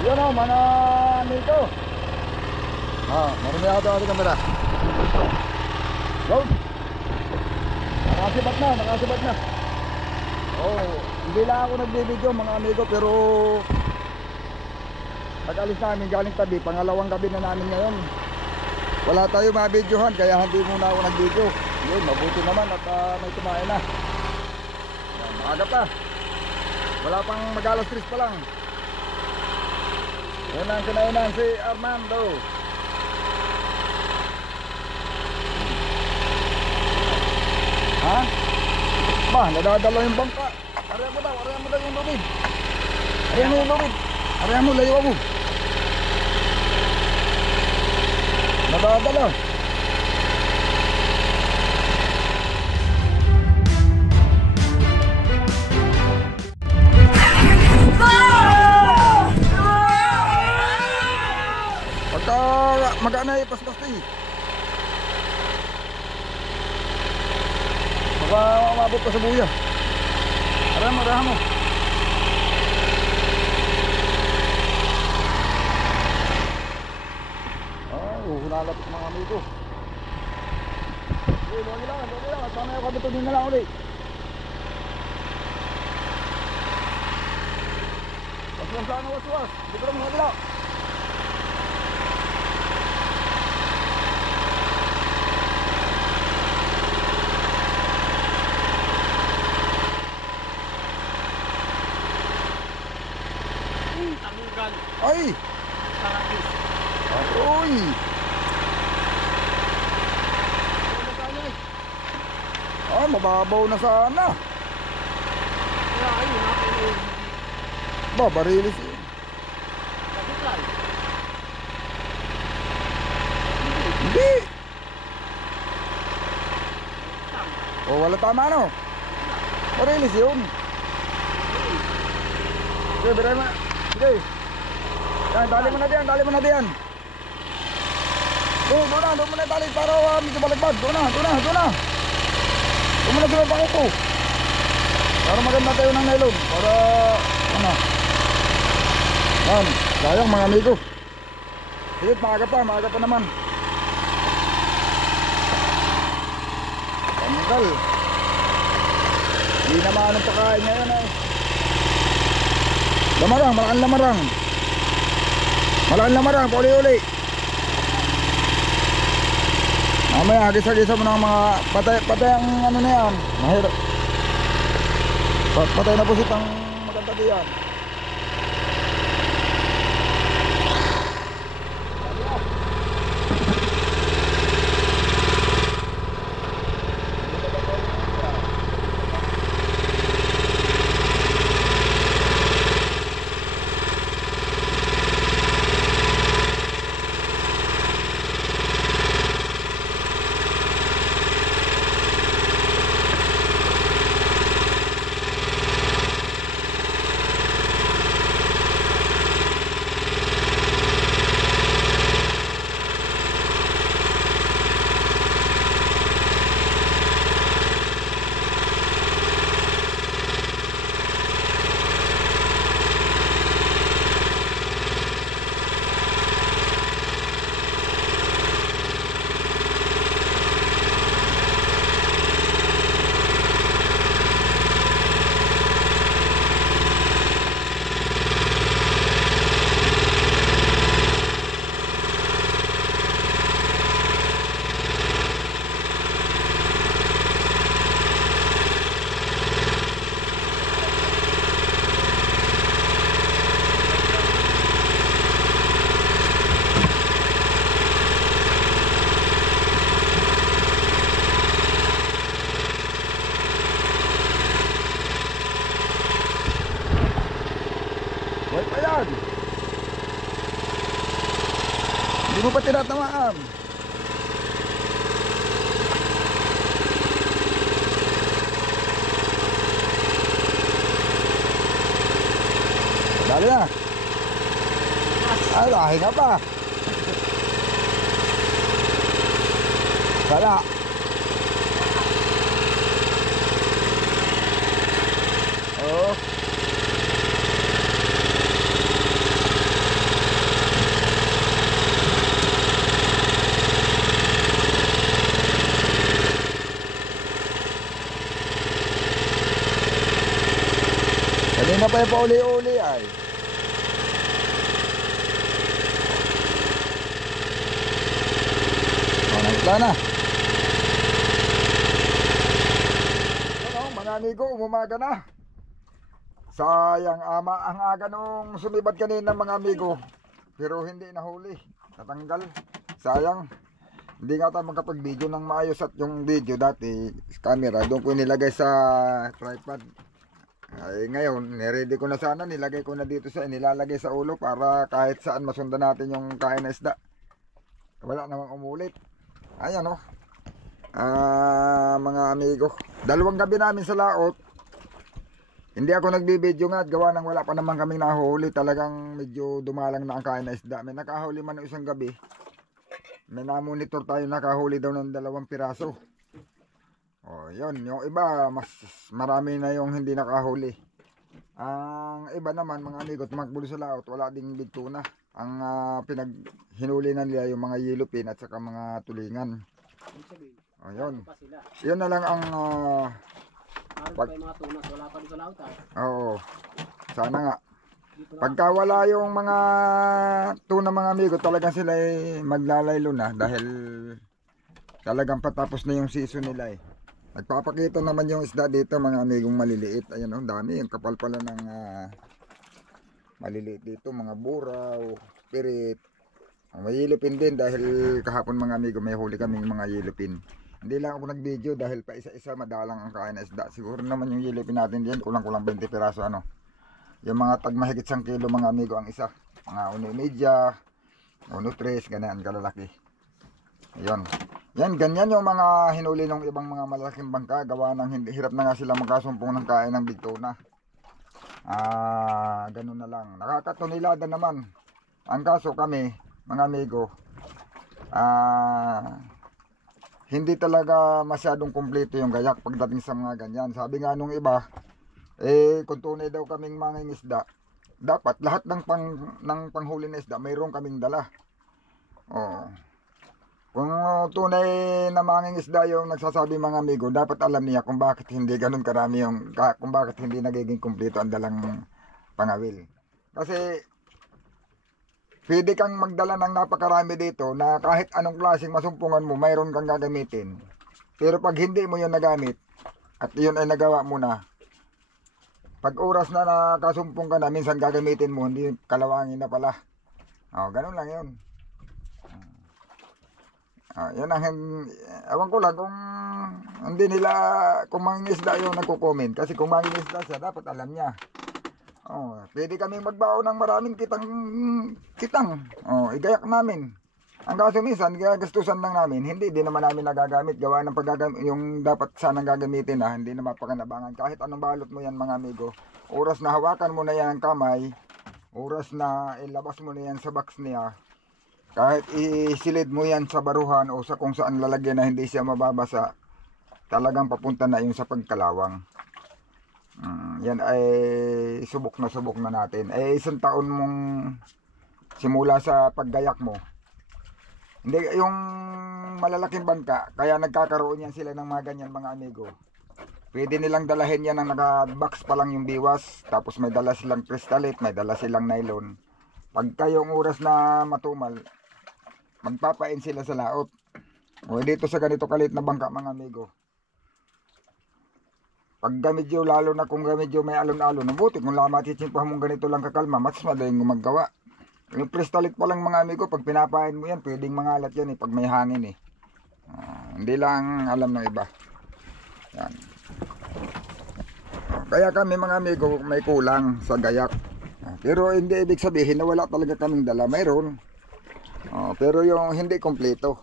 Yun o, mga amigo. Marami ako ito kamera. Yun. Nakasibat na. Hindi lang ako nagbibideo mga amigo, pero pag-alis namin galing tabi, pangalawang gabi na namin ngayon. Wala tayo mabidyohan, kaya hindi muna ako nag-video. Yun, mabuti naman at may kumain na. Yan, maaga pa. Wala pang mag-alas 3 pa lang. Yan ang kinainan si Armando. Ha? Ba, nadadala yung bangka. Arayan mo daw yung lubid. Arayan mo, layo mo. Nadadala. Pagka mag-ana pas-pasti. Baka mabot pa sa buya. Arahan mo. Hunalapit mga amigo. Luwag lang. At sana yung kabitunin na lang ulit. Waswas lang na waswas. Hindi ko lang mga gila. Tamugan. Ay! Tarakis. Aroy! Mababaw na sana. Kaya ayun, ayun. Ba, barilis yun. Kapitlan. Hindi. Wala tama no. Barilis yun. Okay, biray mo. Okay. Yan, dali mo na diyan. Doon mo na dali para medyo balagbag. Doon na. Doon mo na sila pangko. Para maganda tayo ng nylon. Para, yan, sayang mga amigo. Sige, maaga pa naman. Tanggal. Hindi naman anong pakain ngayon eh. Malaking lamarang, pauli-uli. Mamaya, gisa-gisa mo ng mga patay ang ano na yan. Mahirap. Patay na pusit ang maganda diyan. Hindi mo pa tinatamaan. Dali na. Ay, lahinga pa. Wala. Oh. tayo pa uli-uli ay. Nagla na. Ano, mga amigo, umaga na. Sayang ang aga nung sumibad kanina mga amigo. Pero hindi nahuli. Natanggal. Sayang. Hindi nga tayo makapag-video ng maayos at yung video dati camera doon ko nilagay sa tripod. Ay ngayon, niready ko na sana, nilagay ko na dito nilalagay sa ulo para kahit saan masundan natin yung kain na isda. Wala namang umulit. Ayan o. Mga amigo, 2 gabi namin sa laot. Hindi ako nagbibideo nga at gawa ng wala pa naman kaming nahuli. Talagang medyo dumalang na ang kain na isda. May nakahuli man ng isang gabi. May namonitor tayo, nakahuli daw ng 2 piraso. O yun, yung iba mas marami na yung hindi nakahuli. Ang iba naman mga amigo, tumakbo sa laot, wala ding big tuna. Ang pinaghinuli na nila yung mga yellowfin at saka mga tulingan. O yun. Yun na lang ang mga tunas, wala pa dito sa laut ay. oo. Sana nga. Pagka wala yung mga tuna mga amigo, talagang sila ay maglalaylo na dahil talagang patapos na yung season nila eh. Nagpapakita naman yung isda dito mga amigong maliliit. Ayan oh, dami yung kapal pala ng maliliit dito, mga buraw, pirit. May yellowfin din dahil kahapon mga amigo may huli kaming mga yellowfin. Hindi lang ako nag-video dahil pa isa-isa madalang ang kain na isda. Siguro naman yung yellowfin natin diyan kulang-kulang 20 piraso ano. Yung mga tag mahigit 1 kilo mga amigo ang isa. Mga 1.5, 1.3, ganyan kalalaki. Ayun. Yan, ganyan yung mga hinuli ng ibang mga malalaking bangka. Gawa ng hindi, hirap na nga sila magkasumpong ng kain ng big tuna. Ganun na lang. Nakakatunilada naman. Ang kaso kami, mga amigo, hindi talaga masyadong kumpleto yung gayak pagdating sa mga ganyan. Sabi nga nung iba, kung tunay daw kaming mangingisda, dapat lahat ng panghuli na isda mayroon kaming dala. Kung tunay na mangingisda yung nagsasabi mga amigo, dapat alam niya kung bakit hindi ganun karami kung bakit hindi nagiging kumpleto ang dalang pangawil. Kasi pwede kang magdala ng napakarami dito na kahit anong klaseng masumpungan mo, mayroon kang gagamitin. Pero pag hindi mo yun nagamit at yun ay nagawa mo na, pag oras na nakasumpong ka na, minsan gagamitin mo, hindi kalawangin na pala. Ganun lang yun. Yan ang, ewan ko lang kung hindi nila, kung mangingisda yun nagko-comment. Kasi kung mangingisda siya, dapat alam niya. Pwede kaming magbaon ng maraming kitang. Igayak namin. Ang kaso minsan, gagastusan lang namin. Hindi din naman namin nagagamit. Gawa ng yung dapat sanang gagamitin na, hindi na mapakanabangan. Kahit anong balot mo yan mga amigo. Oras na hawakan mo na yan ang kamay. Oras na ilabas mo na yan sa box niya. Kahit isilid mo yan sa baruhan o sa kung saan lalagyan na hindi siya mababasa. Talagang papunta na yun sa pagkalawang. Yan ay subok na natin. 1 taon mong simula sa paggayak mo. Hindi, yung malalaking bangka, kaya nagkakaroon yan sila ng mga ganyan mga amigo. Pwede nilang dalahin yan ng naka-box pa lang yung biwas, tapos may dala silang kristalit, may dala silang nylon. Pagka yung oras na matumal, magpapain sila sa laot. Dito sa ganito kalit na bangka mga amigo. Pag medyo, lalo na kung medyo may alon-alon, mabuti kung matitsimpuhan mong ganito lang kakalma, mas madaling gumagawa. Yung kristalit pa lang mga amigo, pag pinapain mo yan, pwedeng mangalat yan pag may hangin hindi lang alam ng iba. Yan. Kaya kami mga amigo, may kulang sa gayak. Pero hindi ibig sabihin na wala talaga kaming dala. Mayroon. Pero yung hindi kompleto.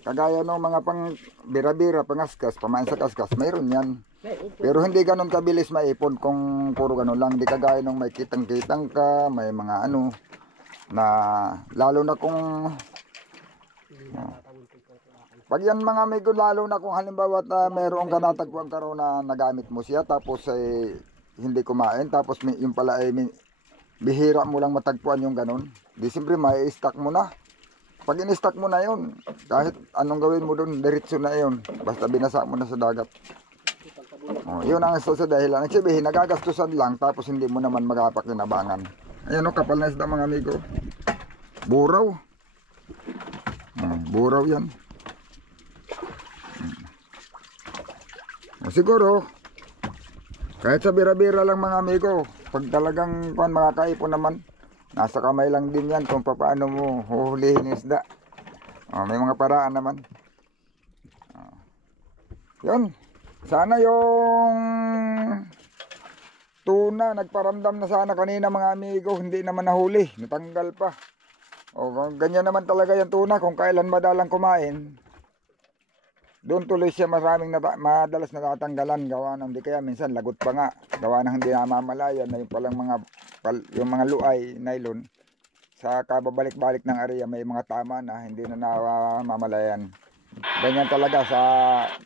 Kagaya ng mga pang bira-bira, pangaskas, pamain sa kaskas, mayroon yan. Pero hindi ganun kabilis maipon kung puro ganun lang. Hindi kagaya ng may kitang-kitang ka, may mga na lalo na kung pag yan mga amigo, lalo na kung halimbawa mayroong kanatagpuan ka raw na nagamit mo siya tapos hindi kumain, tapos yung pala ay bihira mo lang matagpuan yung ganun, di siyempre may stock mo na. Pag in-stock mo na yun, kahit anong gawin mo dun, diretso na yun, basta binasa mo na sa dagat. Yun ang isa sa dahilan. Nagsabihin, nagagastusan lang tapos hindi mo naman magpapakinabangan. Ayan o, kapal na isda mga amigo. Buraw. Buraw yan. Siguro, kahit sa bira-bira lang mga amigo, pag talagang makakaipon naman, nasa kamay lang din yan kung paano mo huhulihin yung isda. May mga paraan naman. Yun. Sana yung tuna, nagparamdam na sana kanina mga amigo, hindi naman nahuli, natanggal pa. Ganyan naman talaga yung tuna, kung kailan madalang kumain, doon tuloy siya madalas natatanggalan, gawa ng di kaya minsan lagot pa nga, gawa ng hindi namamalayan na yung palang yung mga luay, nylon, sa kababalik-balik ng area may mga tama na hindi na namamalayan. Ganyan talaga sa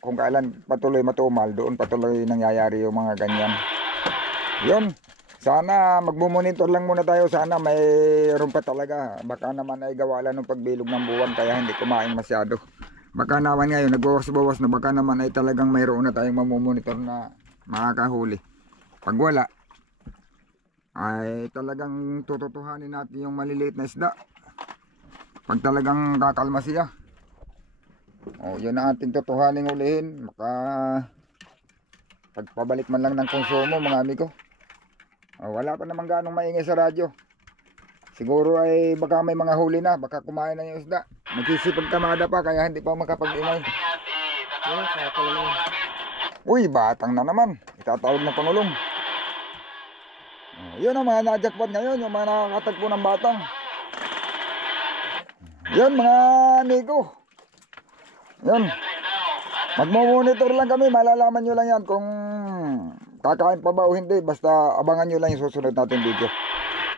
kung kailan patuloy matumal, doon patuloy nangyayari yung mga ganyan. Yun, sana magmumonitor lang muna tayo, sana mayroon pa talaga, baka naman ay gawa lang ng pagbilog ng buwan kaya hindi kumain masyado. Baka naman ngayon nagbawas-bawas na, baka naman ay talagang mayroon na tayong mamumonitor na makakahuli. Pag wala ay talagang tututuhanin natin yung maliliit na isda pag talagang kakalma siya. Yun ang ating tutuhaning ulihin. Pagpabalik man lang ng konsumo mga amigo. Wala pa naman ganong maingay sa radyo. Siguro ay baka may mga huli na, baka kumain na yung isda. Nagsisipag tamada pa kaya hindi pa makapag-ingay. Uy, batang na naman. Itatawag na Pangulong. Yun ang mga na-jackpot ngayon, yung mga nakakatagpo ng batang. Yun mga amigo. Yun. Magmo-monitor lang kami, malalaman nyo lang yan kung kakain pa ba o hindi. Basta abangan nyo lang yung susunod natin video.